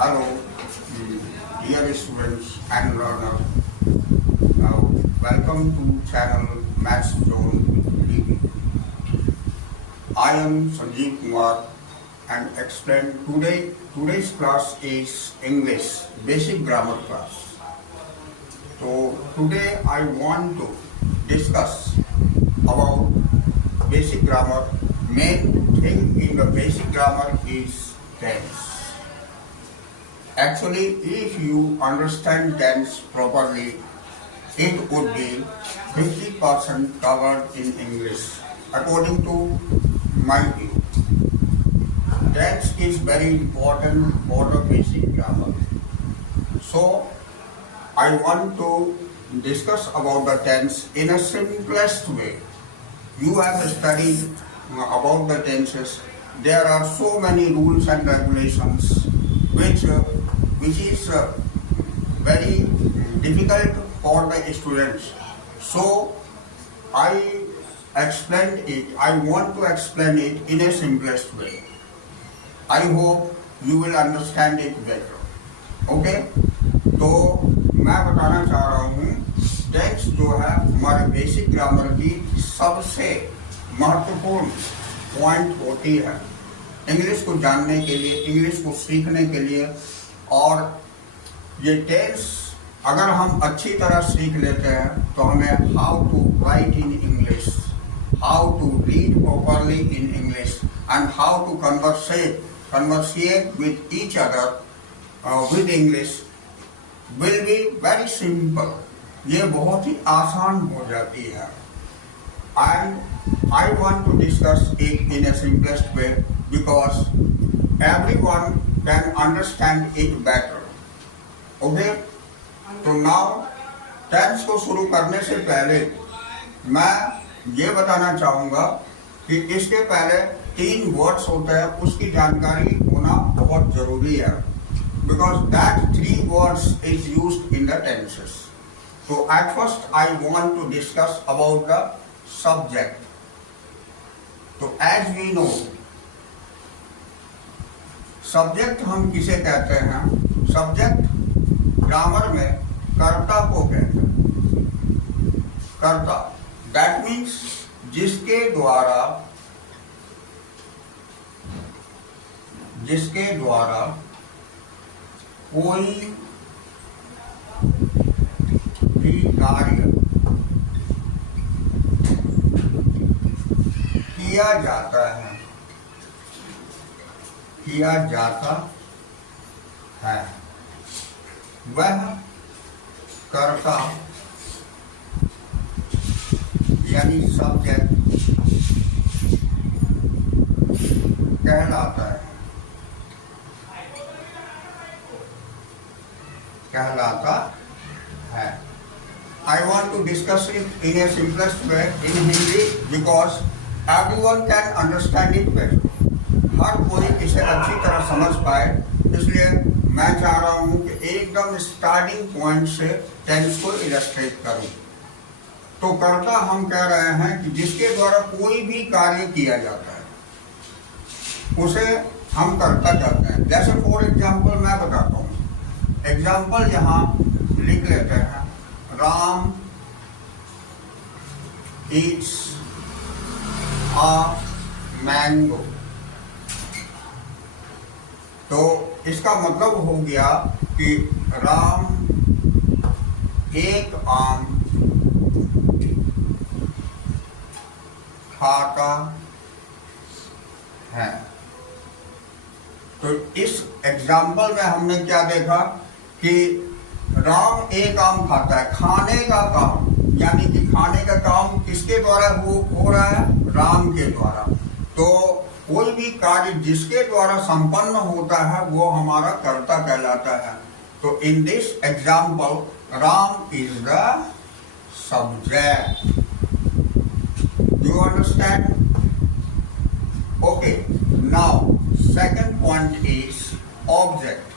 Hello, dear students and learners. Now, welcome to channel Maths Zone TV. I am Sanjeev Kumar and explain today's class is English basic grammar class. So today I want to discuss about basic grammar. Main thing in the basic grammar is tense. Actually, if you understand tense properly, it would be 50% covered in English, according to my view. Tense is very important for the basic grammar. So, I want to discuss about the tense in a simplest way. You have studied about the tenses. There are so many rules and regulations which is very difficult for the students. So I want to explain it in a simplest way. I hope you will understand it better. Okay? तो मैं बताना चाह रहा हूँ tense जो है हमारे basic grammar की सबसे महत्वपूर्ण पॉइंट होती है इंग्लिश को जानने के लिए, इंग्लिश को सीखने के लिए। और ये टेंस अगर हम अच्छी तरह सीख लेते हैं तो हमें how to write in English, how to read properly in English and how to conversate with each other with English will be very simple. ये बहुत ही आसान हो जाती है। And I want to discuss it in a simplest way because everyone can understand it better. Okay? तो now tense को शुरू करने से पहले मैं ये बताना चाहूँगा कि इसके पहले 3 वर्ड्स होते हैं, उसकी जानकारी होना बहुत जरूरी है, because that 3 words is used in the tenses. So at first I want to discuss about the subject. तो as we know सब्जेक्ट हम किसे कहते हैं? सब्जेक्ट ग्रामर में कर्ता को कहते हैं। कर्ता दैट मीन्स जिसके द्वारा कोई भी कार्य किया जाता है वह कर्ता यानी सब्जेक्ट कहलाता है। I want to discuss it in a simplest way in Hindi because everyone can understand it better. हर कोई इसे अच्छी तरह समझ पाए, इसलिए मैं चाह रहा हूँ कि एकदम स्टार्टिंग पॉइंट से टेंस को इलस्ट्रेट करूँ। तो कर्ता हम कह रहे हैं कि जिसके द्वारा कोई भी कार्य किया जाता है उसे हम कर्ता कहते हैं। जैसे फॉर एग्जाम्पल मैं बताता हूँ, एग्जाम्पल यहाँ लिख लेते हैं, राम ईट्स अ मैंगो। तो इसका मतलब हो गया कि राम एक आम खाता है। तो इस एग्जाम्पल में हमने क्या देखा कि राम एक आम खाता है। खाने का काम यानी कि खाने का काम किसके द्वारा हो रहा है? राम के द्वारा। तो कोई भी कार्य जिसके द्वारा संपन्न होता है वो हमारा कर्ता कहलाता है। तो in this example Ram is the subject. You understand? Okay, now second point is object.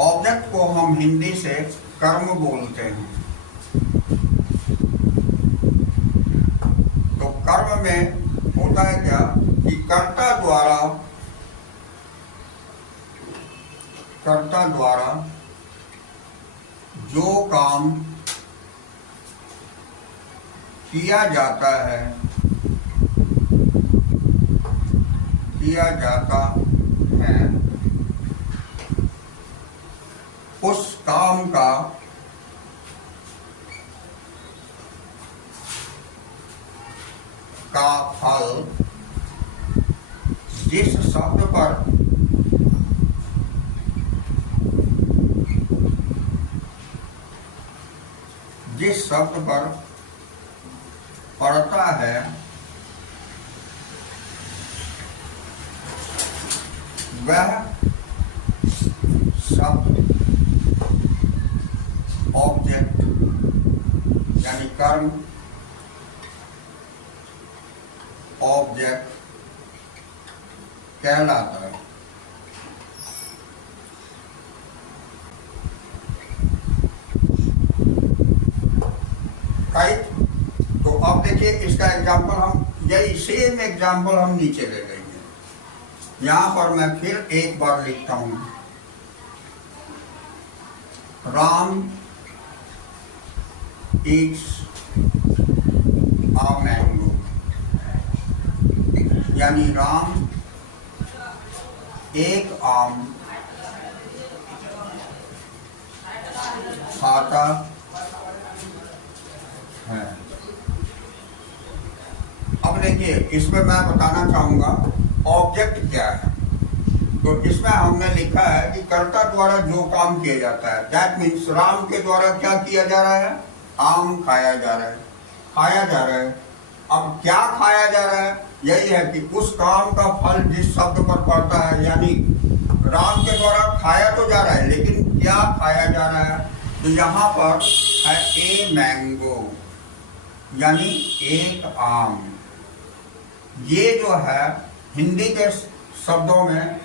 Object को हम हिंदी से कर्म बोलते हैं। कर्म में होता है क्या कर्ता द्वारा जो काम किया जाता है उस काम का फल जिस शब्द पर पड़ता है वह शब्द ऑब्जेक्ट यानी कर्म ऑब्जेक्ट कहलाता है। राइट, तो अब देखिए इसका एग्जाम्पल हम यही सेम एग्जाम्पल हम नीचे ले लेंगे। यहां पर मैं फिर एक बार लिखता हूं, राम eats a mango, यानी राम एक आम खाता है। अब देखिए इसमें मैं बताना चाहूंगा ऑब्जेक्ट क्या है। तो इसमें हमने लिखा है कि कर्ता द्वारा जो काम किया जाता है, दैट मीन्स राम के द्वारा क्या किया जा रहा है, आम खाया जा रहा है। अब क्या खाया जा रहा है, यही है कि उस काम का फल जिस शब्द पर पड़ता है, यानी राम के द्वारा खाया तो जा रहा है, लेकिन क्या खाया जा रहा है, तो यहाँ पर है ए मैंगो, यानी एक आम। ये जो है हिंदी के शब्दों में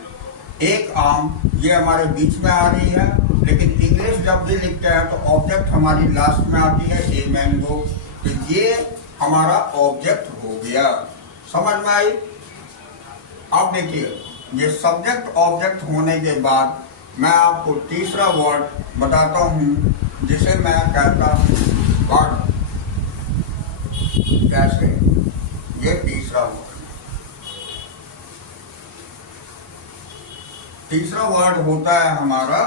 एक आम ये हमारे बीच में आ रही है, लेकिन इंग्लिश जब भी लिखते हैं तो ऑब्जेक्ट हमारी लास्ट में आती है ए मैंगो। तो ये हमारा ऑब्जेक्ट हो गया, समझ में आई। अब देखिए ये सब्जेक्ट ऑब्जेक्ट होने के बाद मैं आपको तीसरा वर्ड बताता हूँ, जिसे मैं कहता हूँ वर्ड। कैसे, ये तीसरा वर्ड होता है हमारा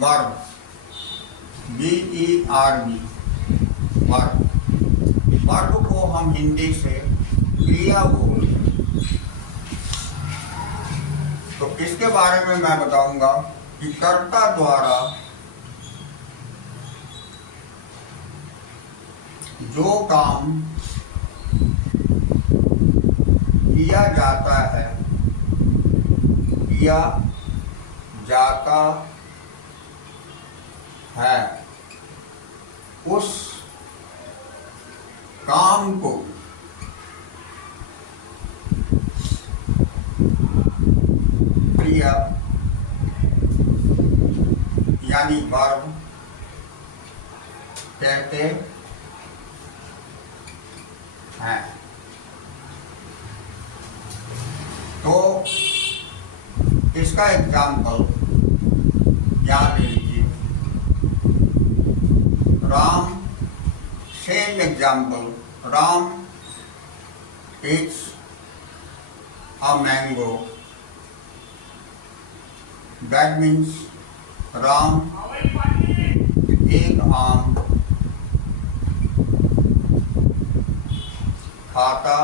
वर्ब, VERB, वर्ब। वर्ब को हम हिंदी से क्रिया बोलते हैं। तो इसके बारे में मैं बताऊंगा कि कर्ता द्वारा जो काम किया जाता है उस काम को क्रिया यानी वर्ब कहते हैं। तो इसका एग्जाम्पल याद ले लीजिए, Ram, same example, Ram eats a mango, that means Ram एक आम खाता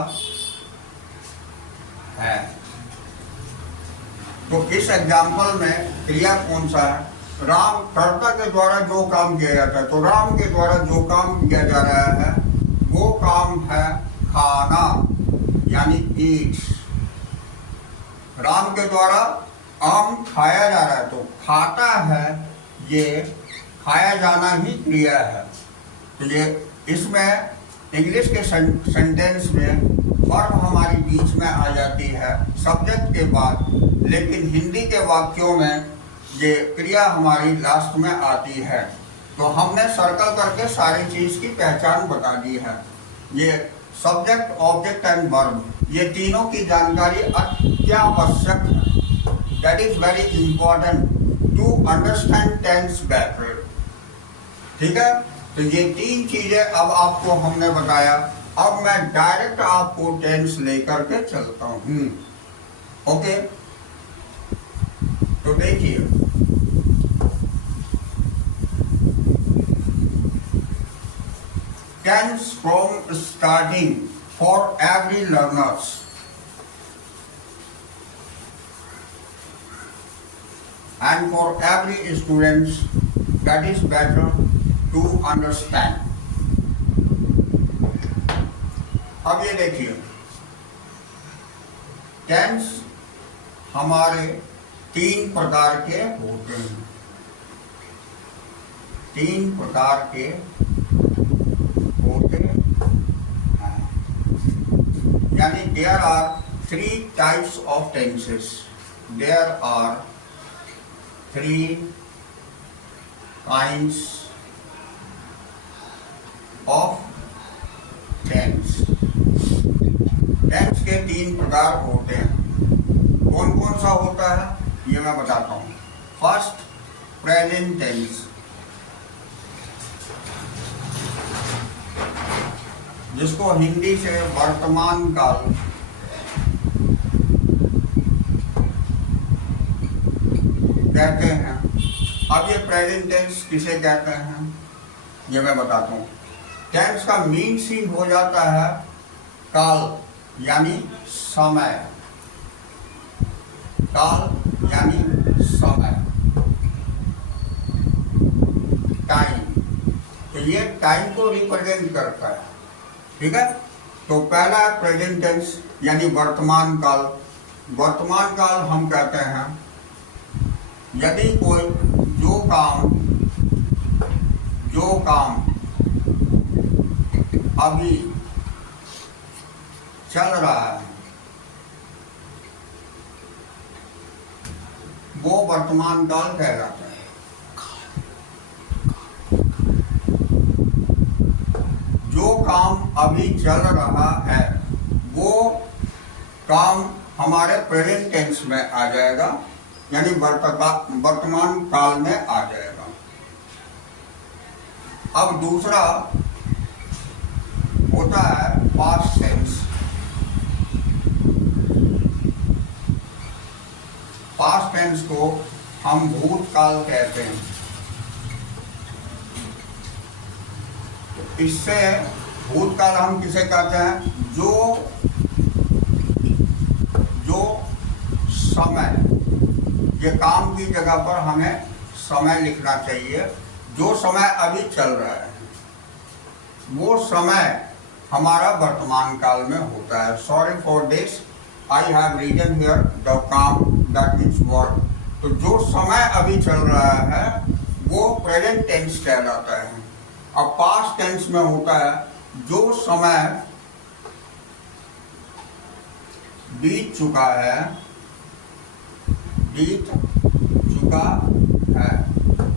है। तो इस एग्जाम्पल में क्रिया कौन सा है, राम कर्ता के द्वारा जो काम किया जाता है। तो राम के द्वारा जो काम किया जा रहा है वो काम है खाना, यानी ईट्स। राम के द्वारा आम खाया जा रहा है, तो खाता है, ये खाया जाना ही क्रिया है। तो ये इसमें इंग्लिश के सेंटेंस में वर्ब हमारी बीच में आ जाती है सब्जेक्ट के बाद, लेकिन हिंदी के वाक्यों में ये क्रिया हमारी लास्ट में आती है। तो हमने सर्कल करके सारी चीज की पहचान बता दी है। ये सब्जेक्ट, ऑब्जेक्ट एंड वर्ब, ये तीनों की जानकारी अत्यावश्यक है। That is very important to understand tense better. ठीक है, तो ये तीन चीजें अब आपको हमने बताया। अब मैं डायरेक्ट आपको टेंस लेकर के चलता हूं। ओके, तो देखिए, tense from starting for every learners. And for every students, that is better to understand. अब ये देखिए, टेंस हमारे तीन प्रकार के होते हैं। तीन प्रकार के होते हैं, यानी there are three types of tenses. There are three kinds of tense. Tense के तीन प्रकार होते हैं। कौन कौन सा होता है ये मैं बताता हूं। फर्स्ट, प्रेजेंट टेंस, जिसको हिंदी से वर्तमान काल कहते हैं। अब ये प्रेजेंट टेंस किसे कहते हैं ये मैं बताता हूँ। टेंस का मीन्स ही हो जाता है काल, यानी समय। काल यानी समय, टाइम। तो ये टाइम को रिप्रेजेंट करता है। ठीक है, तो पहला प्रेजेंट टेंस यानी वर्तमान काल। वर्तमान काल हम कहते हैं यदि कोई जो काम अभी चल रहा है वो वर्तमान काल कहलाता है। जो काम अभी चल रहा है वो काम हमारे प्रेजेंट टेंस में आ जाएगा, यानी वर्तमान काल में आ जाएगा। अब दूसरा होता है पास्ट टेंस। पास्ट टेंस को हम भूतकाल कहते हैं। इससे भूतकाल हम किसे कहते हैं? जो समय, ये काम की जगह पर हमें समय लिखना चाहिए। जो समय अभी चल रहा है वो समय हमारा वर्तमान काल में होता है। Sorry for this, I have reason here the काम दैट मीन्स वर्क। तो जो समय अभी चल रहा है वो प्रेजेंट टेंस कहलाता है। अब पास्ट टेंस में होता है जो समय बीत चुका है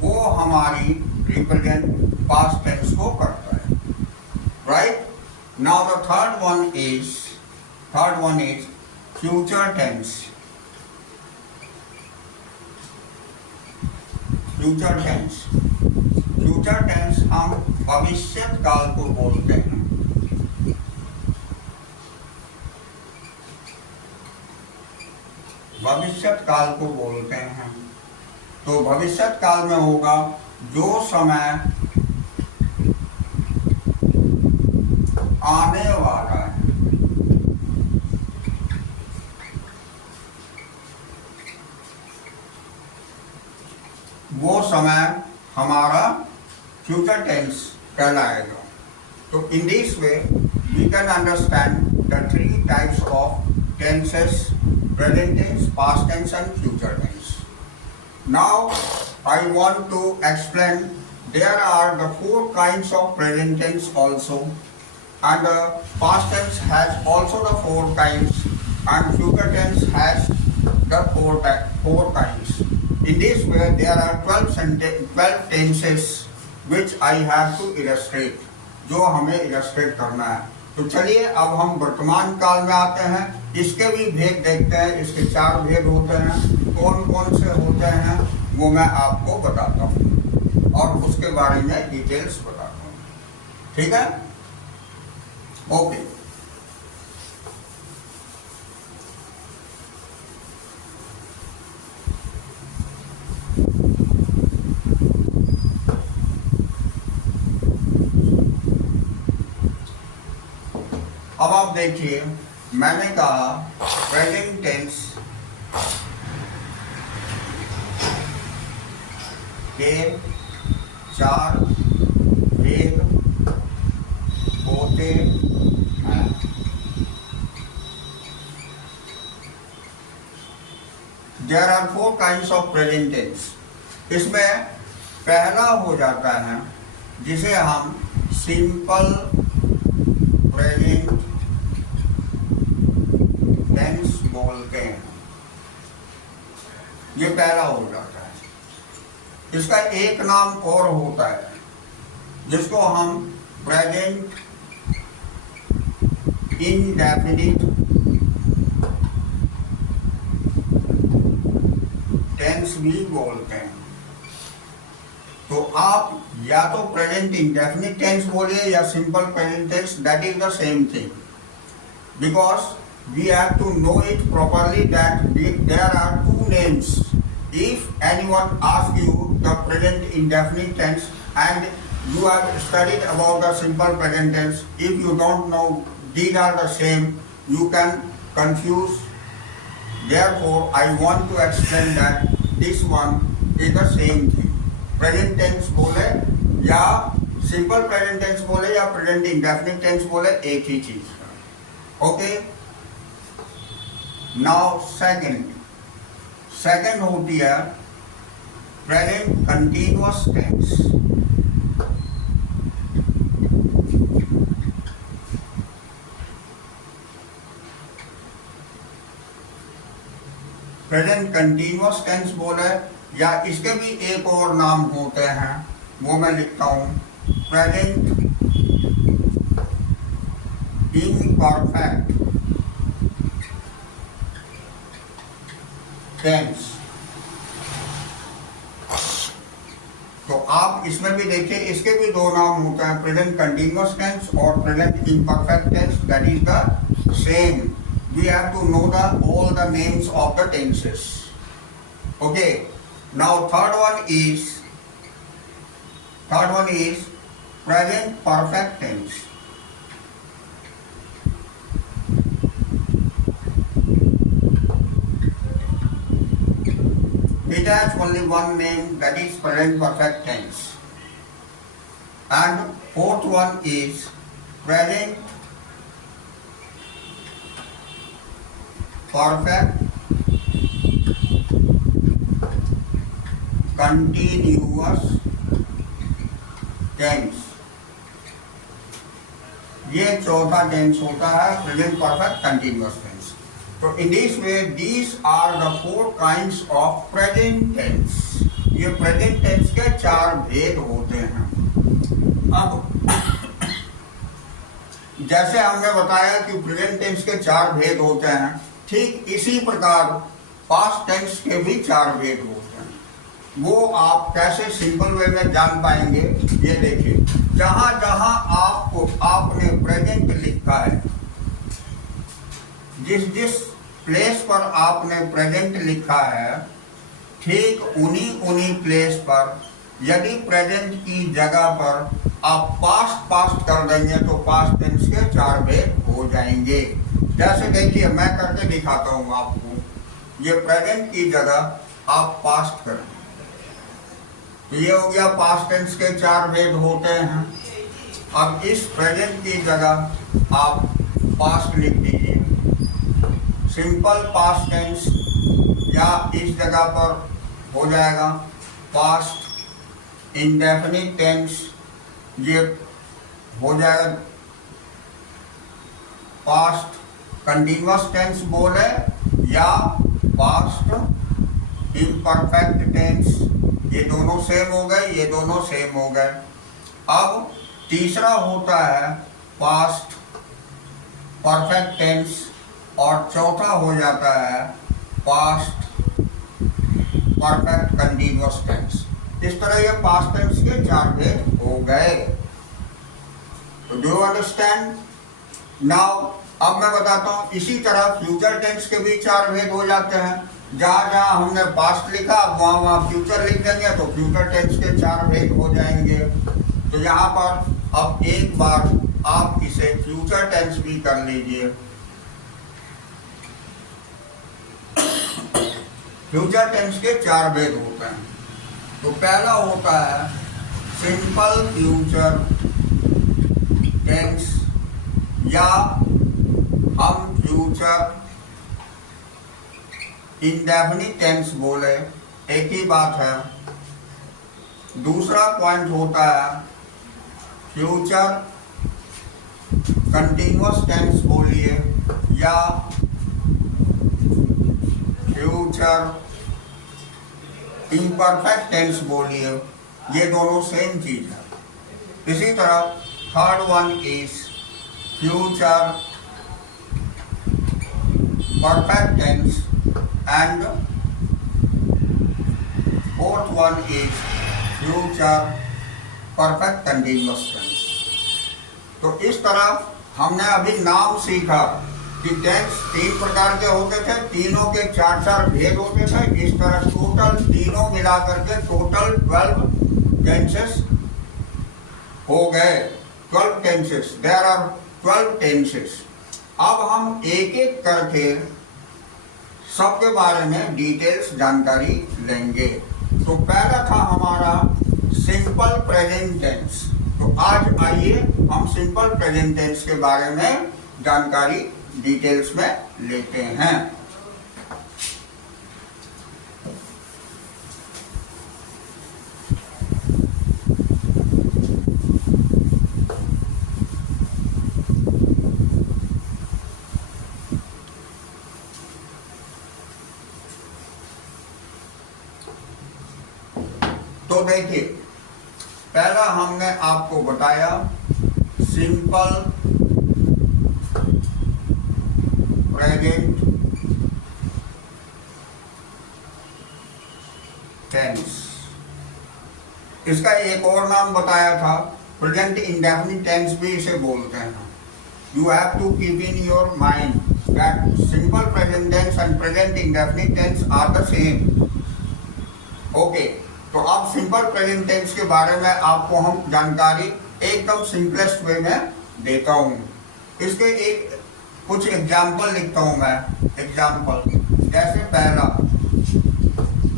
वो हमारी रिप्रेजेंट पास्ट टेंस को करता है। Right, now the third one is future tense. Future tense हम भविष्य काल को बोलते हैं। भविष्य काल को बोलते हैं। तो भविष्य काल में होगा जो समय आने वाला है वो समय हमारा फ्यूचर टेंस कहलाएगा। तो in this way we can understand the three types of tenses: present tense, past tense and future tense. Now I want to explain there are the four kinds of present tense also, and the past tense has also the four kinds, and future tense has the four kinds. In this way there are 12 tenses which I have to illustrate, जो हमें illustrate करना है। तो चलिए अब हम वर्तमान काल में आते हैं, इसके भी भेद देखते हैं। इसके 4 भेद होते हैं, कौन कौन से होते हैं वो मैं आपको बताता हूँ और उसके बारे में डिटेल्स बताता हूँ। ठीक है, ओके। अब आप देखिए, मैंने कहा प्रेजेंट टेंस के 4 भेद होते हैं। There are 4 kinds of present tense। इसमें पहला हो जाता है जिसे हम सिंपल प्रेजेंट टेंस बोलते हैं। ये पहला हो जाता है। इसका एक नाम और होता है जिसको हम प्रेजेंट इंडेफिनिट टेंस भी बोलते हैं। तो आप या तो प्रेजेंट इंडेफिनिट टेंस बोलिए या simple present tense, that is the same thing, because we have to know it properly that there are 2 names. If anyone asks you the present indefinite tense and you have studied about the simple present tense, if you don't know these are the same, you can confuse. Therefore, I want to explain that this one is the same thing. Present tense बोले या simple present tense बोले या present indefinite tense बोले, एक ही चीज है। Okay? Now second होती है present continuous tense. Present continuous tense बोले या इसके भी एक और नाम होते हैं, वो मैं लिखता हूं, प्रेजेंट इम्परफेक्ट टेंस। तो आप इसमें भी देखिए, इसके भी 2 नाम होते हैं, प्रेजेंट कंटिन्यूअस टेंस और present imperfect tense, that is the same. We have to know the all the names of the tenses. Okay, now third one is present perfect tense. It has only one name, that is present perfect tense. And fourth one is present perfect continuous tense। ये चौथा tense होता है present perfect continuous tense. तो in this way these are the 4 kinds of present tense। ये present tense के 4 भेद होते हैं। अब जैसे हमने बताया कि present tense के 4 भेद होते हैं, ठीक इसी प्रकार past tense के भी 4 भेद होते हैं। वो आप कैसे सिंपल वे में जान पाएंगे, ये देखिए, जहां जहां आपने प्रेजेंट लिखा है, जिस प्लेस पर आपने प्रेजेंट लिखा है, ठीक उन्हीं प्लेस पर यदि प्रेजेंट की जगह पर आप पास्ट कर देंगे तो पास्ट टेंस के 4 भेद हो जाएंगे। जैसे देखिए, मैं करके दिखाता हूं आपको। ये प्रेजेंट की जगह आप पास्ट करें, तो ये हो गया पास्ट टेंस के 4 भेद होते हैं। अब इस प्रेजेंट की जगह आप पास्ट लिख दीजिए, सिंपल पास्ट टेंस, या इस जगह पर हो जाएगा पास्ट इंडेफिनिट टेंस, ये हो जाएगा पास्ट कंटिन्यूअस टेंस बोले या पास्ट इम्परफेक्ट टेंस। ये दोनों सेम हो गए, ये दोनों सेम हो गए। अब तीसरा होता है पास्ट परफेक्ट टेंस और चौथा हो जाता है पास्ट परफेक्ट कंटिन्यूअस टेंस। इस तरह ये पास्ट टेंस के 4 भेद हो गए। तो डू यू अंडरस्टैंड? नाउ अब मैं बताता हूं, इसी तरह फ्यूचर टेंस के भी 4 भेद हो जाते हैं। जहां जहां हमने पास्ट लिखा अब वहां वहां फ्यूचर लिख देंगे तो फ्यूचर टेंस के 4 भेद हो जाएंगे। तो यहाँ पर अब एक बार आप इसे फ्यूचर टेंस भी कर लीजिए। फ्यूचर टेंस के 4 भेद होते हैं। तो पहला होता है सिंपल फ्यूचर टेंस, या हम फ्यूचर इंडेफिनिट टेंस बोले, एक ही बात है। दूसरा पॉइंट होता है फ्यूचर कंटिन्यूअस टेंस बोलिए, या फ्यूचर इम्परफेक्ट टेंस बोलिए, ये दोनों सेम चीज है। इसी तरह third one is future perfect tense and fourth one is future perfect continuous tense. तो इस तरह हमने अभी नाम सीखा कि टेंस 3 प्रकार के होते थे, तीनों के 4 भेद होते थे। इस तरह टोटल तीनों मिलाकर के टोटल 12 टेंसेस हो गए। 12 टेंसेस, देयर आर 12 टेंसेस। अब हम एक एक करके सबके बारे में डिटेल्स जानकारी लेंगे। तो पहला था हमारा सिंपल प्रेजेंट टेंस। तो आज आइए हम सिंपल प्रेजेंट टेंस के बारे में जानकारी डिटेल्स में लेते हैं। तो देखिए, पहला हमने आपको बताया सिंपल प्रेजेंट टेंस। इसका एक और नाम बताया था प्रेजेंट इंडेफिनिट टेंस भी इसे बोलते हैं। You have to keep in your mind that simple present tense and present indefinite tense are the same. Okay, तो अब सिंपल प्रेजेंट टेंस के बारे में आपको हम जानकारी एकदम सिंपलेस्ट वे में देता हूं। इसके एक कुछ एग्जाम्पल लिखता हूं मैं। एग्जाम्पल जैसे पहला,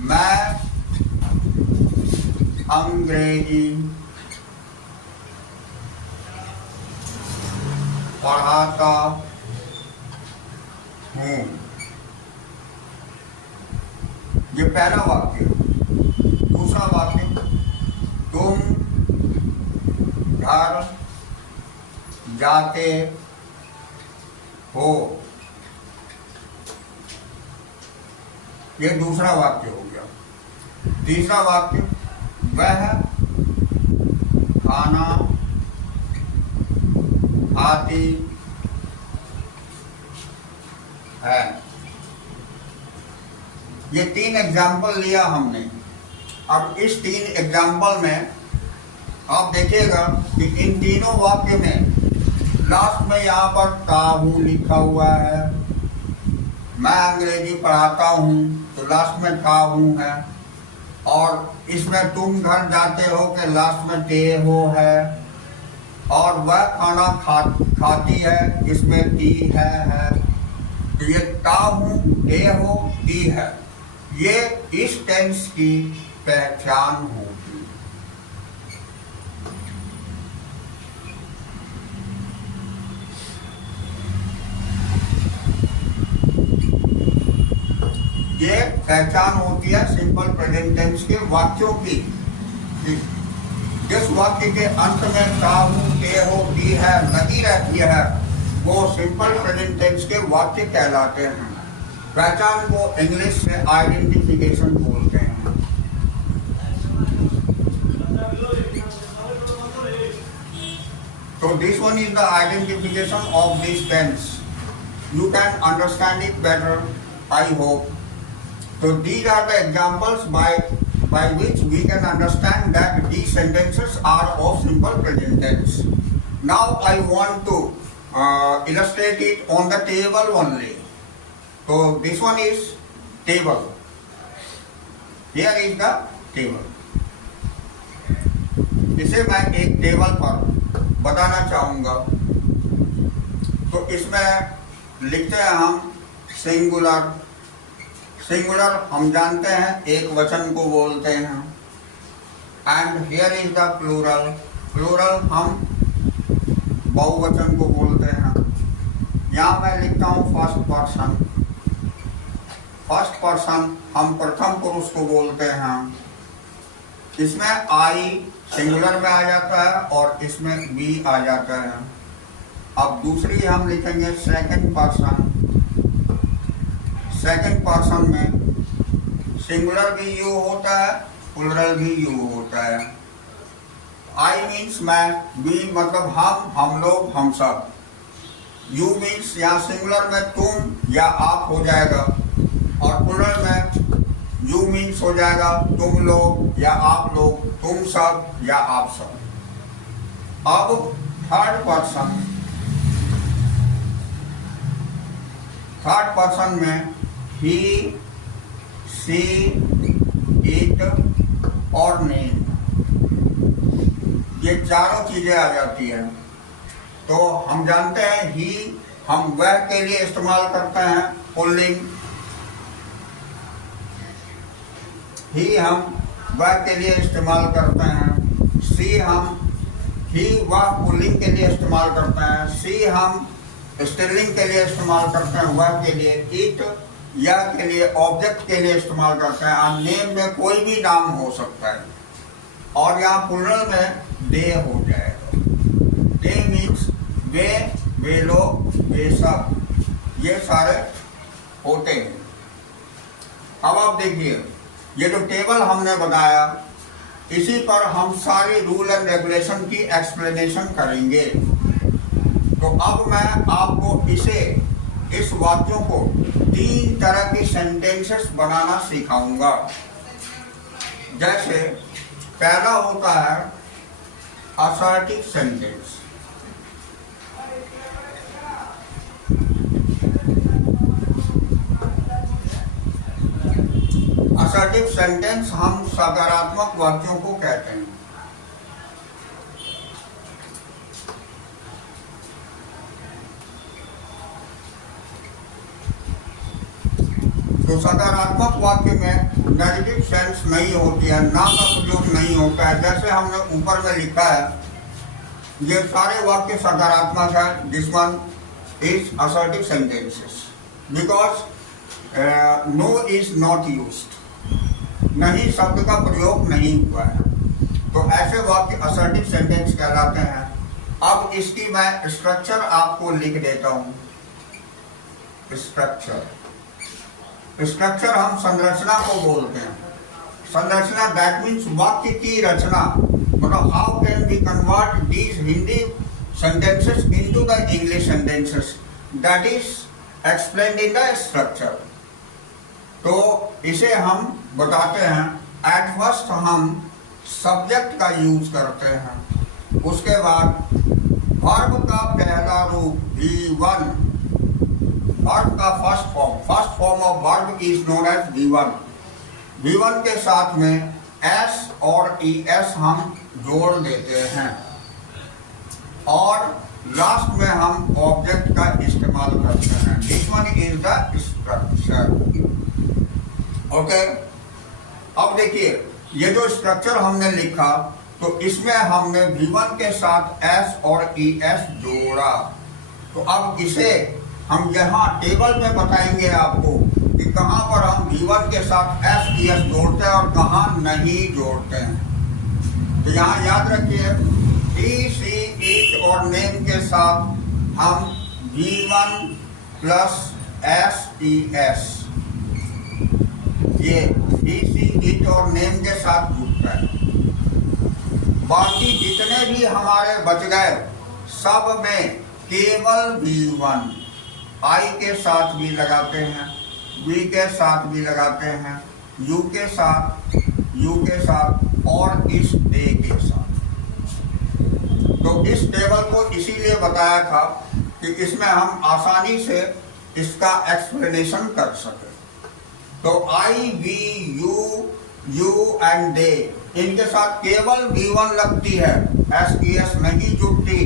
मैं अंग्रेजी पढ़ाता हूं। ये पहला वाक्य। दूसरा वाक्य, तुम घर जाते हो। ये दूसरा वाक्य हो गया। तीसरा वाक्य, वह खाना खाती है। ये 3 एग्जाम्पल लिया हमने। अब इस 3 एग्जाम्पल में आप देखिएगा कि इन तीनों वाक्य में लास्ट में यहाँ पर था हूँ लिखा हुआ है। मैं अंग्रेजी पढ़ाता हूँ तो लास्ट में था हूँ है। और इसमें तुम घर जाते हो के लास्ट में ते हो है। और वह खाना खाती है, इसमें ती है। तो ये ता हूँ, ते हो, ती है। ये इस टेंस की पहचान होगी। ये पहचान होती है सिंपल प्रेजेंट टेंस के वाक्यों की। जिस वाक्य के अंत में ता हूं, ते हो, ती है लगी रहती है वो सिंपल प्रेजेंट टेंस के वाक्य कहलाते हैं। पहचान को इंग्लिश में आइडेंटिफिकेशन बोलते हैं। So this one is the identification of this tense. you can understand it better, I hope. So these are the examples by which we can understand that these sentences are of simple present tense. Now I want to illustrate it on the table only. So this one is table. Here is the table. इसे मैं एक table पर बताना चाहूँगा. तो इसमें लिखते हैं हम सिंगुलर. सिंगुलर हम जानते हैं एक वचन को बोलते हैं. And here is the plural. Plural हम बहुवचन को बोलते हैं. यहाँ मैं लिखता हूँ फर्स्ट पर्सन. फर्स्ट पर्सन हम प्रथम पुरुष को बोलते हैं. इसमें आई सिंगुलर में आ जाता है और इसमें बी आ जाता है. अब दूसरी हम लिखेंगे सेकंड पर्सन. सेकंड पर्सन में सिंगुलर भी यू होता है, प्लूरल भी यू होता है. आई मीन्स मैं, बी मतलब हम लोग, हम सब. यू मीन्स यहाँ सिंगुलर में तुम या आप हो जाएगा और प्लूरल में यू मीन्स हो जाएगा तुम लोग या आप लोग, तुम सब या आप सब. अब थर्ड पर्सन. थर्ड पर्सन में ही, सी, इट और नेम, ये चारों चीजें आ जाती हैं. तो हम जानते हैं ही हम वह के लिए इस्तेमाल करते हैं पुल्लिंग. ही हम वह के लिए इस्तेमाल करते हैं. सी हम ही वह पुल्लिंग के लिए इस्तेमाल करते हैं. सी हम स्त्रीलिंग के लिए इस्तेमाल करते हैं, वह के लिए. इट यह के लिए, ऑब्जेक्ट के लिए इस्तेमाल करते हैं. और नेम में कोई भी नाम हो सकता है. और यहाँ प्लूरल में दे हो जाएगा. दे मीन्स वे लोग, वे सब, ये सारे होते हैं. अब आप देखिए ये जो टेबल हमने बनाया, इसी पर हम सारी रूल एंड रेगुलेशन की एक्सप्लेनेशन करेंगे. तो अब मैं आपको इस वाक्यों को 3 तरह की सेंटेंसेस बनाना सिखाऊंगा. जैसे पहला होता है असर्टिव सेंटेंस. असर्टिव सेंटेंस हम सकारात्मक वाक्यों को कहते हैं. तो सकारात्मक वाक्य में नेगेटिव सेंस नहीं होती है, ना का प्रयोग नहीं होता है. जैसे हमने ऊपर में लिखा है, ये सारे वाक्य सकारात्मक है. This one is assertive sentences because no is not used. नहीं शब्द का प्रयोग नहीं हुआ है. तो ऐसे वाक्य असर्टिव सेंटेंस कहलाते हैं. अब इसकी मैं स्ट्रक्चर आपको लिख देता हूं. स्ट्रक्चर हम संरचना को बोलते हैं. संरचना दैट मीन्स वाक्य की रचना. मतलब how can we convert these Hindi sentences into the English sentences. That is explained in the structure. तो इसे हम बताते हैं. एट फर्स्ट हम सब्जेक्ट का यूज करते हैं. उसके बाद वर्ब का पहला रूप V1. वर्ब का first form of verb is known as V1. V1 के साथ में S और ES हम जोड़ देते हैं और लास्ट में हम ऑब्जेक्ट का इस्तेमाल करते हैं. This one is the structure. Okay. अब देखिए ये जो स्ट्रक्चर हमने लिखा, तो इसमें हमने V1 के साथ S और ES जोड़ा. तो अब इसे हम यहाँ टेबल में बताएंगे आपको कि कहाँ पर हम V1 के साथ S ES जोड़ते हैं और कहाँ नहीं जोड़ते हैं. तो यहाँ याद रखिए he, she, it और नेम के साथ हम V1 प्लस S ES, ये he, she, it और नेम के साथ जुड़ता है. बाकी जितने भी हमारे बच गए सब में केवल V1. आई के साथ भी लगाते हैं, वी के साथ भी लगाते हैं, यू के साथ और इस डे के साथ। तो इस टेबल को इसीलिए बताया था कि इसमें हम आसानी से इसका एक्सप्लेनेशन कर सके। तो आई, वी, यू एंड दे, इनके साथ केवल V1 लगती है, SES नहीं जुड़ती।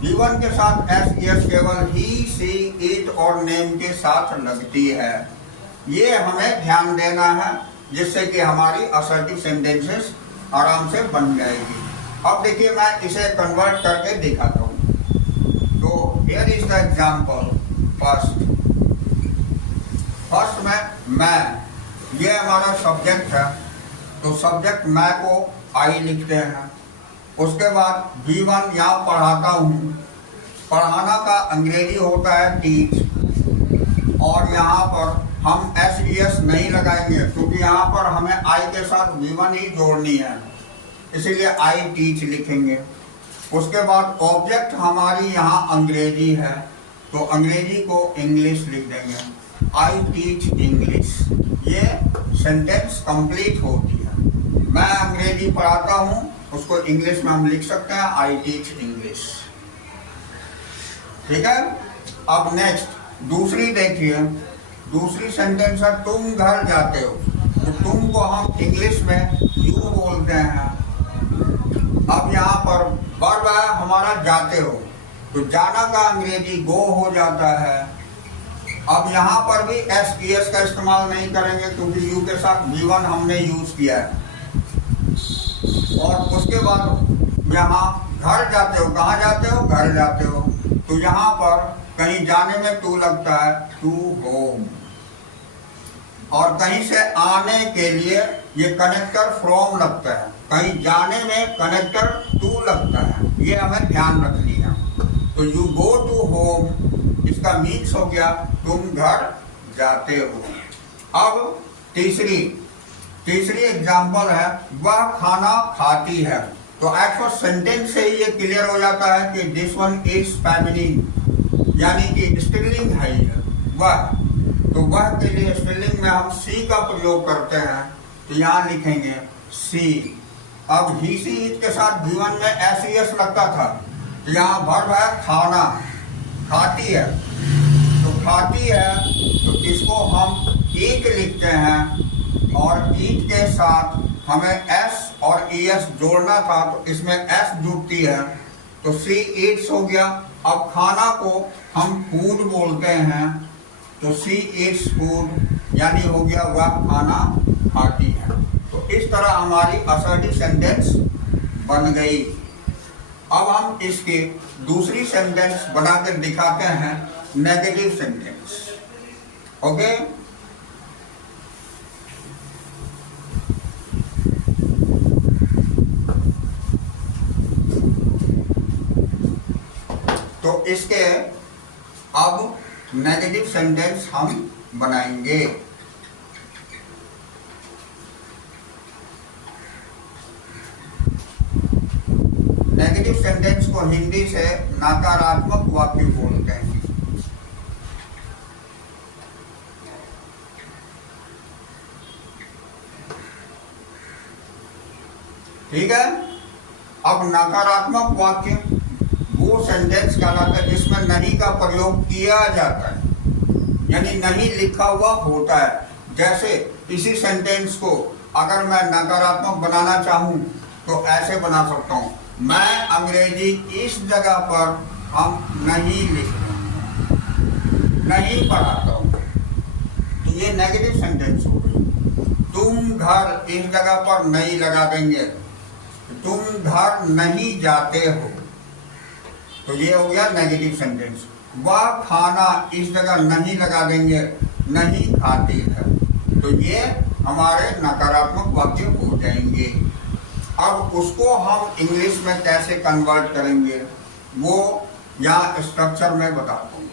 V1 के साथ SES केवल ही, सी, इट और नेम के साथ लगती है। ये हमें ध्यान देना है, जिससे कि हमारी असर्टिव सेंटेंसेस आराम से बन जाएगी। अब देखिए मैं इसे कन्वर्ट करके दिखाता हूँ। तो here is the example. First में मैं, ये हमारा सब्जेक्ट है, तो सब्जेक्ट मैं को आई लिखते हैं। उसके बाद V1 यहाँ पढ़ाता हूँ, पढ़ाना का अंग्रेजी होता है टीच, और यहाँ पर हम SES नहीं लगाएंगे क्योंकि यहाँ पर हमें आई के साथ V1 ही जोड़नी है, इसीलिए आई टीच लिखेंगे। उसके बाद ऑब्जेक्ट हमारी यहाँ अंग्रेजी है, तो अंग्रेजी को इंग्लिश लिख देंगे, आई टीच इंग्लिश। ये सेंटेंस कंप्लीट होती है। मैं अंग्रेजी पढ़ाता हूँ, उसको इंग्लिश में हम लिख सकते हैं आई टीच इंग्लिश। ठीक है। अब नेक्स्ट दूसरी देखिए, दूसरी सेंटेंस है तुम घर जाते हो, तो तुम को हम इंग्लिश में यू बोलते हैं। अब यहाँ पर वर्ब है हमारा जाते हो, तो जाना का अंग्रेजी गो हो जाता है। अब यहाँ पर भी SES का इस्तेमाल नहीं करेंगे क्योंकि यू के साथ V1 हमने यूज किया है। और उसके बाद यहाँ घर जाते हो, कहाँ जाते हो, घर जाते हो, तो यहाँ पर कहीं जाने में टू लगता है, टू होम। और कहीं से आने के लिए ये कनेक्टर फ्रॉम लगता है, कहीं जाने में कनेक्टर टू लगता है, ये हमें ध्यान रखनी है। तो यू गो टू होम, इसका मीन्स हो गया तुम घर जाते हो। अब तीसरी एग्जाम्पल है वह खाना खाती है। तो एक्चुअल सेंटेंस से ही ये क्लियर हो जाता है कि दिस वन इज फेमिनिन, यानी कि स्त्रीलिंग है ये वह। तो वह के लिए स्त्रीलिंग में हम सी का प्रयोग करते हैं, तो यहाँ लिखेंगे सी। अब ही, सी, इट के साथ V1 में SES लगता था, तो यहाँ वर्ब है खाना, खाती है। तो खाती है, तो इसको हम ईट लिखते हैं, और ईट के साथ हमें S और ES जोड़ना था, तो इसमें S जुड़ती है, तो सी ईट्स हो गया। अब खाना को हम फूड बोलते हैं, तो सी ईट्स फूड, यानी हो गया वह खाना खाती है। तो इस तरह हमारी असर्टिव सेंटेंस बन गई। अब हम इसकी दूसरी सेंटेंस बनाकर दिखाते हैं, नेगेटिव सेंटेंस। ओके। तो इसके अब नेगेटिव सेंटेंस हम बनाएंगे। नेगेटिव सेंटेंस को हिंदी से नकारात्मक वाक्य बोलते हैं। ठीक है। अब नकारात्मक वाक्य वो सेंटेंस कहलाता है जिसमें नहीं का प्रयोग किया जाता है, यानी नहीं लिखा हुआ होता है। जैसे इसी सेंटेंस को अगर मैं नकारात्मक बनाना चाहूं तो ऐसे बना सकता हूं, मैं अंग्रेजी इस जगह पर हम नहीं लिखते, नहीं पढ़ाता हूं, तो ये नेगेटिव सेंटेंस हो गई। तुम घर इस जगह पर नहीं लगा देंगे, तुम घर नहीं जाते हो, तो ये हो गया नेगेटिव सेंटेंस। वह खाना इस जगह नहीं लगा देंगे, नहीं खाती है, तो ये हमारे नकारात्मक वाक्य हो जाएंगे। अब उसको हम इंग्लिश में कैसे कन्वर्ट करेंगे वो यहाँ स्ट्रक्चर में बताता हूँ।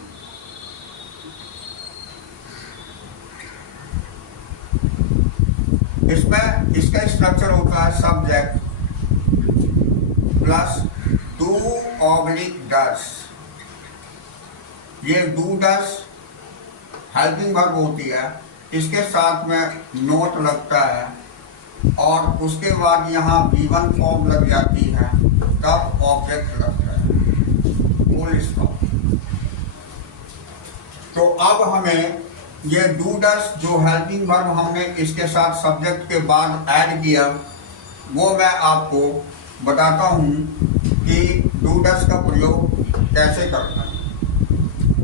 इसमें इसका स्ट्रक्चर होता है सब्जेक्ट प्लस डू ऑब्लिक डस, ये डू डस हेल्पिंग वर्ब होती है, इसके साथ में नोट लगता है और उसके बाद यहाँ V1 फॉर्म लग जाती है, तब ऑब्जेक्ट लगता है, फुल स्टॉप। तो अब हमें ये डू डस जो हेल्पिंग वर्ब हमने इसके साथ सब्जेक्ट के बाद ऐड किया, वो मैं आपको बताता हूँ कि डू डस का प्रयोग कैसे करना है।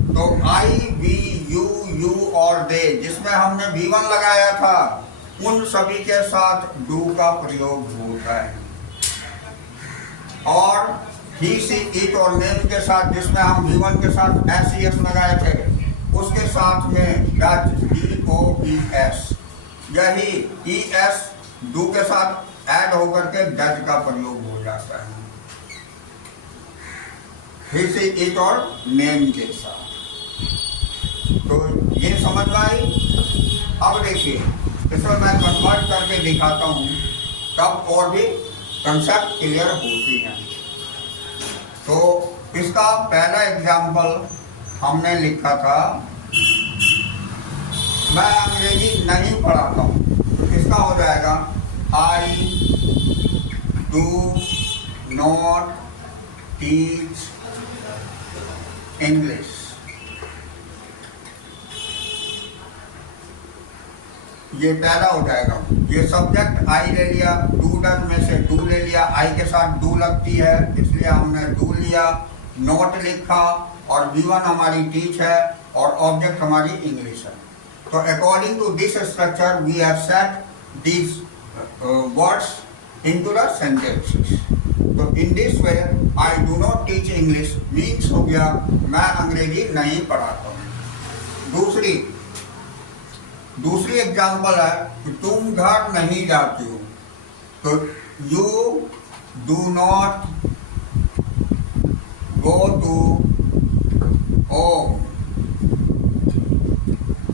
तो आई, वी, यू और दे, जिसमें हमने V1 लगाया था, उन सभी के साथ डू का प्रयोग होता है। और ही, सी, इट और नेम के साथ, जिसमें हम V1 के साथ SES लगाए थे, उसके साथ में डच, DOES, यही ES डू के साथ ऐड होकर के डच का प्रयोग हो जाता है, ही, सी, इट और नेम के साथ। तो ये समझ में आई। अब देखिए, इसमें मैं कन्वर्ट करके दिखाता हूँ, तब और भी कंसेप्ट क्लियर होती हैं। तो इसका पहला एग्जाम्पल हमने लिखा था, मैं अंग्रेजी नहीं पढ़ाता हूँ, इसका हो जाएगा I do not teach English. ये पहला हो जाएगा। ये सब्जेक्ट आई ले लिया, डू डन में से डू ले लिया, आई के साथ डू लगती है इसलिए हमने डू लिया, नॉट लिखा और V1 हमारी टीच है और ऑब्जेक्ट हमारी इंग्लिश है। तो according to this structure we have set these words into the sentences. तो in this way I do not teach English means हो गया मैं अंग्रेजी नहीं पढ़ाता हूँ। दूसरी एग्जाम्पल है कि तुम घर नहीं जाती हो, तो you do not go to home।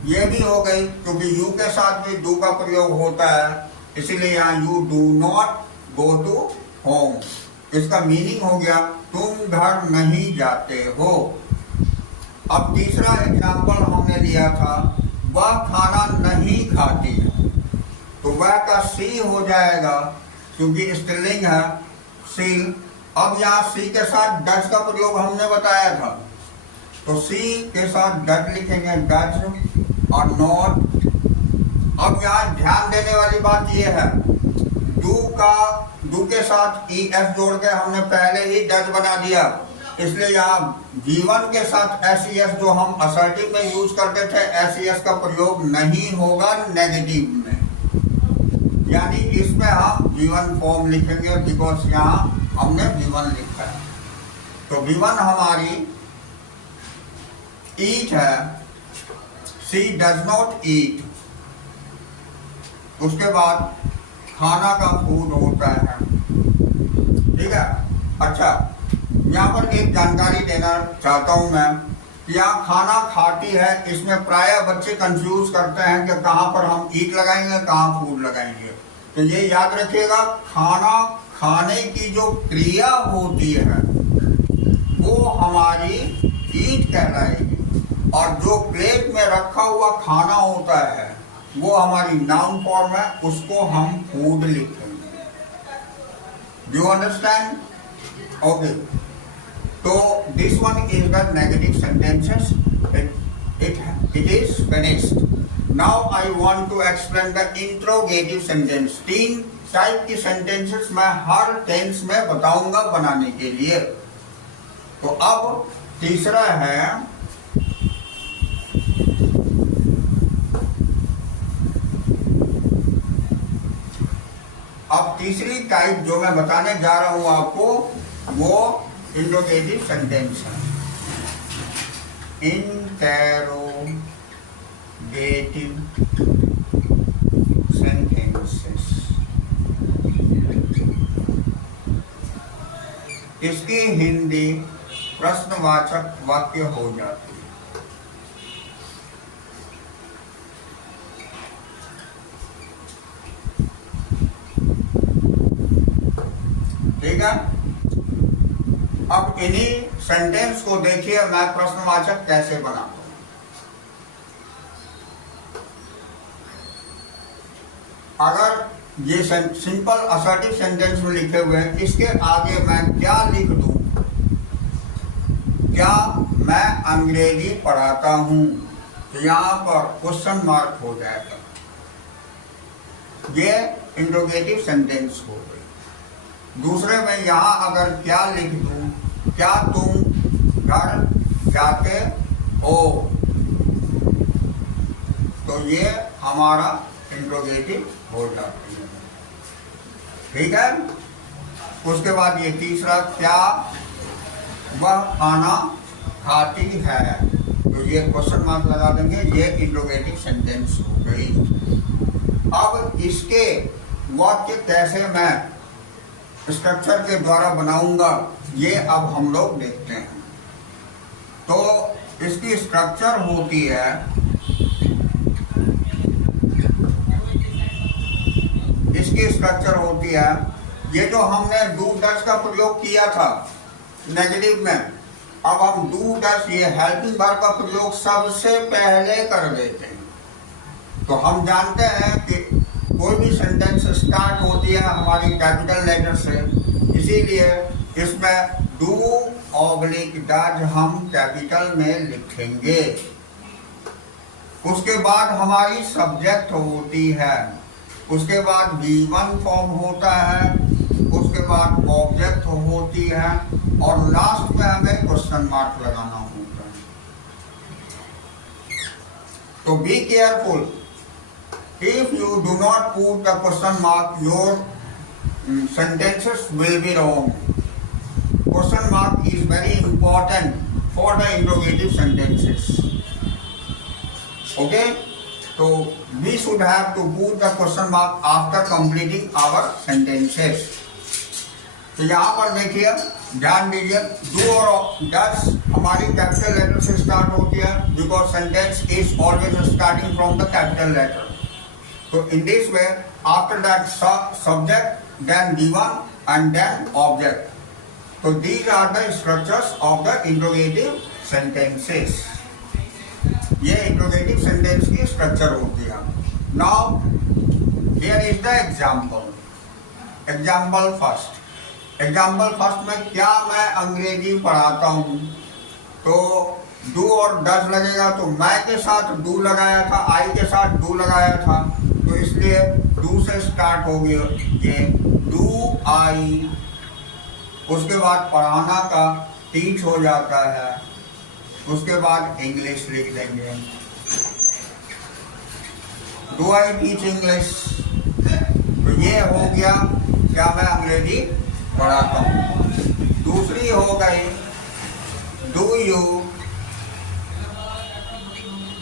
ये भी हो गई क्योंकि यू के साथ भी डू का प्रयोग होता है, इसीलिए यहाँ you do not go to home. इसका मीनिंग हो गया तुम घर नहीं जाते हो। अब तीसरा एग्जाम्पल हमने लिया था, वह खाना नहीं खाती है, तो वह का सी हो जाएगा क्योंकि स्त्रीलिंग है, सी। अब यहाँ सी के साथ डच का प्रयोग हमने बताया था, तो सी के साथ डच लिखेंगे, डच और नॉट। अब यहाँ ध्यान देने वाली बात यह है, डू के साथ ES जोड़ के हमने पहले ही डच बना दिया, इसलिए यहाँ V1 के साथ SES जो हम असर्टिव में यूज करते थे, SES का प्रयोग नहीं होगा नेगेटिव में, यानी इसमें हम V1 फॉर्म लिखेंगे बिकॉज यहाँ हमने V1 लिखा है। तो V1 हमारी ईट है, She does not eat। उसके बाद खाना का फूड होता है, ठीक है। अच्छा, यहाँ पर एक जानकारी देना चाहता हूँ मैं, यहाँ खाना खाती है, इसमें प्रायः बच्चे कंफ्यूज करते हैं कि कहाँ पर हम ईट लगाएंगे, कहाँ फूड लगाएंगे। तो ये याद रखिएगा, खाना खाने की जो क्रिया होती है वो हमारी ईट कहलाएगी, और जो प्लेट में रखा हुआ खाना होता है वो हमारी नाउन फॉर्म है, उसको हम फूड लिखेंगे। Do you understand? ओके, तो this one is the negative sentences, it is finished. Now I want to explain the interrogative sentence. 3 type की सेंटेंसेस मैं हर टेंस में बताऊंगा बनाने के लिए। तो अब तीसरा है, अब तीसरी टाइप जो मैं बताने जा रहा हूं आपको, वो इंट्रोगेटिव सेंटेंस है। इंटेरोगेटिव सेंटेंसेस, इसकी हिंदी प्रश्नवाचक वाक्य हो जाती है। ठीक है, अब इन्हीं सेंटेंस को देखिए मैं प्रश्नवाचक कैसे बनाता हूं। अगर ये सिंपल असर्टिव सेंटेंस में लिखे हुए हैं, इसके आगे मैं क्या लिख दूं? क्या मैं अंग्रेजी पढ़ाता हूं? तो यहां पर क्वेश्चन मार्क हो जाएगा। ये इंट्रोगेटिव सेंटेंस हो गई। दूसरे में यहां अगर क्या लिख दूं, क्या तुम घर जाते हो? तो ये हमारा इंट्रोगेटिव हो जाती है। ठीक है। उसके बाद ये तीसरा, क्या वह खाना खाती है? तो ये क्वेश्चन मार्क लगा देंगे, ये इंट्रोगेटिव सेंटेंस हो गई। अब इसके वाक्य कैसे मैं स्ट्रक्चर के द्वारा बनाऊंगा, ये अब हम लोग देखते हैं। तो इसकी स्ट्रक्चर होती है, ये जो हमने डू डस का प्रयोग किया था नेगेटिव में, अब हम डू डस ये हेल्पिंग वर्ब का प्रयोग सबसे पहले कर देते हैं। तो हम जानते हैं कि कोई भी सेंटेंस स्टार्ट होती है हमारी कैपिटल लेटर से, इसीलिए इसमें डू ऑब्लिक डज हम कैपिटल में लिखेंगे। उसके बाद हमारी सब्जेक्ट होती है, उसके बाद V1 फॉर्म होता है, उसके बाद ऑब्जेक्ट होती है, और लास्ट में हमें क्वेश्चन मार्क लगाना होता है। तो be careful, if you do not put the question mark your sentences will be wrong. Question mark is very important for the interrogative sentences. Okay? So we should have to put the question mark after completing our sentences. तो यहाँ पर देखिए, ध्यान दीजिए, do और डस हमारी capital letter से start होती है, because sentence is always starting from the capital letter. तो in this way, after that subject, then V1 and then object. So these are the structures of the interrogative sentences. ये interrogative sentence की structure होती है. Now here is the example. Example first. Example first में क्या मैं अंग्रेजी पढ़ाता हूँ, तो डू और डज लगेगा, तो मैं के साथ डू लगाया था, आई के साथ डू लगाया था, तो इसलिए डू से स्टार्ट हो गया ये डू आई. उसके बाद पढ़ाना का टीच हो जाता है, उसके बाद इंग्लिश लिख लेंगे, डू आई टीच इंग्लिश. तो ये हो गया क्या मैं अंग्रेजी पढ़ाता हूँ. दूसरी हो गई do you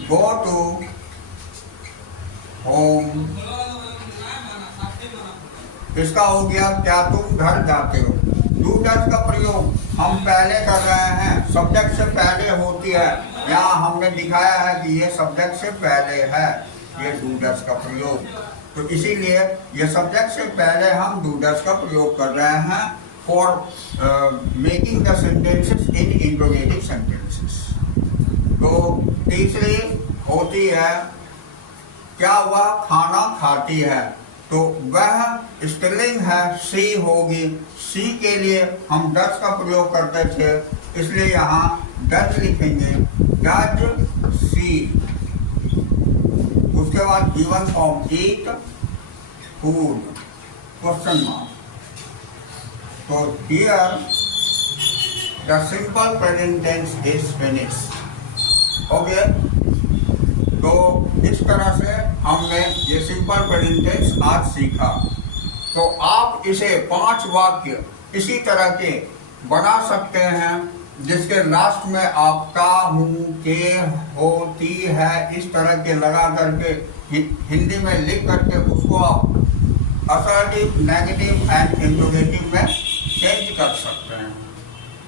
go to home. इसका हो गया क्या तुम घर जाते हो. डू डज का प्रयोग हम पहले कर रहे हैं, सब्जेक्ट से पहले होती है. यहाँ हमने दिखाया है कि ये सब्जेक्ट से पहले है ये डू डज का प्रयोग, तो इसीलिए ये सब्जेक्ट से पहले हम डू डज का प्रयोग कर रहे हैं for making the sentences in interrogative sentences. तो तीसरी होती है क्या वह खाना खाती है, तो वह स्त्रीलिंग है, सी होगी. सी के लिए हम डज का प्रयोग करते थे, इसलिए यहाँ डज लिखेंगे, डज सी. उसके बाद given form eat food question mark. तो here the simple present tense is finished. Okay, तो इस तरह से हमने ये सिंपल प्रेजेंट टेंस आज सीखा. तो आप इसे 5 वाक्य इसी तरह के बना सकते हैं, जिसके लास्ट में आप का, हूँ, के, होती है, इस तरह के लगा करके हिंदी में लिख करके उसको आप असर्टिव, नेगेटिव एंड इंट्रोगेटिव में चेंज कर सकते हैं.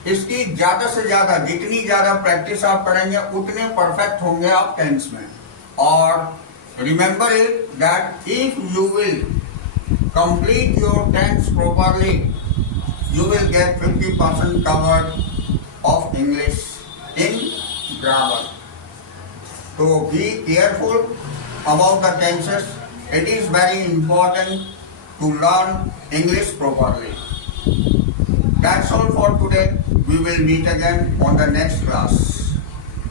इसकी ज़्यादा से ज़्यादा, जितनी ज़्यादा प्रैक्टिस आप करेंगे उतने परफेक्ट होंगे आप टेंस में. और remember it that if you will complete your tense properly, you will get 50% covered of English in grammar. So be careful about the tenses. It is very important to learn English properly. That's all for today. We will meet again on the next class.